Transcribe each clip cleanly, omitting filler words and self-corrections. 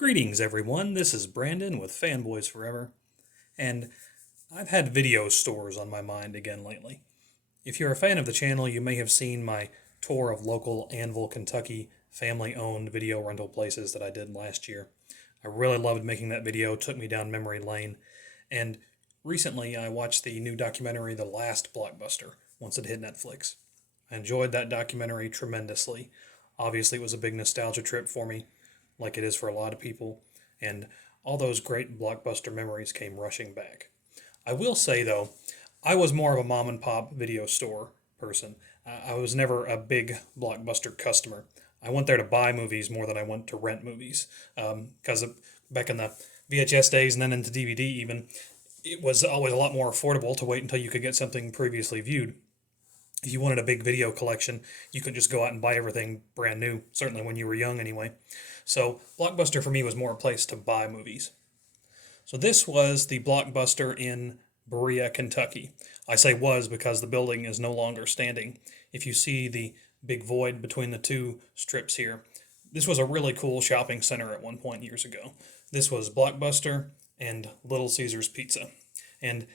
Greetings, everyone. This is Brandon with Fanboys Forever, and I've had video stores on my mind again lately. If you're a fan of the channel, you may have seen my tour of local Annville, Kentucky family-owned video rental places that I did last year. I really loved making that video, took me down memory lane, and recently I watched the new documentary, The Last Blockbuster, once it hit Netflix. I enjoyed that documentary tremendously. Obviously, it was a big nostalgia trip for me, like it is for a lot of people, and all those great Blockbuster memories came rushing back. I will say, though, I was more of a mom and pop video store person. I was never a big Blockbuster customer. I went there to buy movies more than I went to rent movies, because back in the VHS days and then into DVD even, it was always a lot more affordable to wait until you could get something previously viewed. If you wanted a big video collection, you could just go out and buy everything brand new, certainly when you were young anyway. So Blockbuster for me was more a place to buy movies. So this was the Blockbuster in Berea, Kentucky. I say was because the building is no longer standing. If you see the big void between the two strips here, this was a really cool shopping center at one point years ago. This was Blockbuster and Little Caesars Pizza. And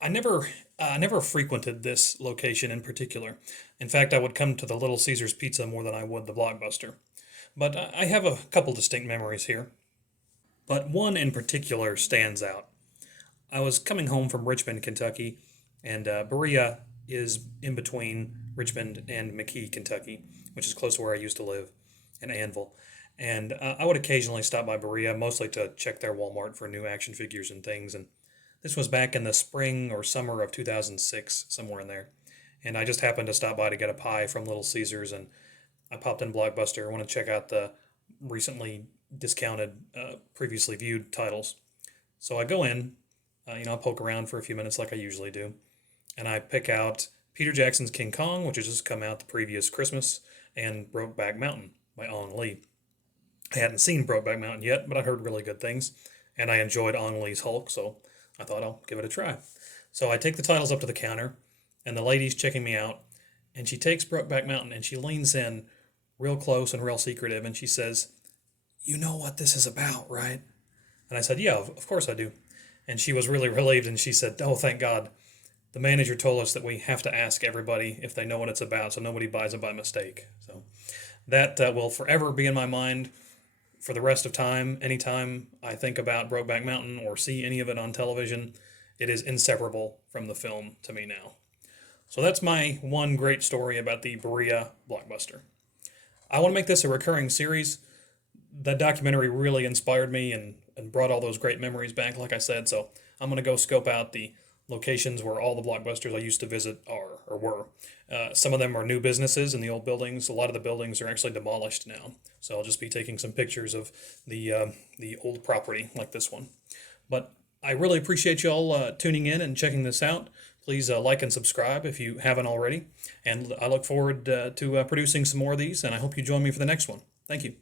I never frequented this location in particular. In fact, I would come to the Little Caesars Pizza more than I would the Blockbuster. But I have a couple distinct memories here. But one in particular stands out. I was coming home from Richmond, Kentucky, and Berea is in between Richmond and McKee, Kentucky, which is close to where I used to live, in Annville. And I would occasionally stop by Berea, mostly to check their Walmart for new action figures and things. And this was back in the spring or summer of 2006, somewhere in there. And I just happened to stop by to get a pie from Little Caesars, and I popped in Blockbuster. I want to check out the recently discounted, previously viewed titles. So I go in, I poke around for a few minutes like I usually do, and I pick out Peter Jackson's King Kong, which has just come out the previous Christmas, and Brokeback Mountain by Ang Lee. I hadn't seen Brokeback Mountain yet, but I heard really good things, and I enjoyed Ang Lee's Hulk, so I thought I'll give it a try. So I take the titles up to the counter, and the lady's checking me out, and she takes Brokeback Mountain, and she leans in real close and real secretive, and she says, "You know what this is about, right?" And I said, "Yeah, of course I do." And she was really relieved, and she said, "Oh, thank God. The manager told us that we have to ask everybody if they know what it's about, so nobody buys it by mistake." So that will forever be in my mind for the rest of time. Anytime I think about Brokeback Mountain or see any of it on television, it is inseparable from the film to me now. So that's my one great story about the Berea Blockbuster. I want to make this a recurring series. That documentary really inspired me and brought all those great memories back, like I said, so I'm going to go scope out the locations where all the Blockbusters I used to visit are or were. Some of them are new businesses in the old buildings. A lot of the buildings are actually demolished now. So I'll just be taking some pictures of the old property like this one. But I really appreciate you all tuning in and checking this out. Please like and subscribe if you haven't already. And I look forward to producing some more of these, and I hope you join me for the next one. Thank you.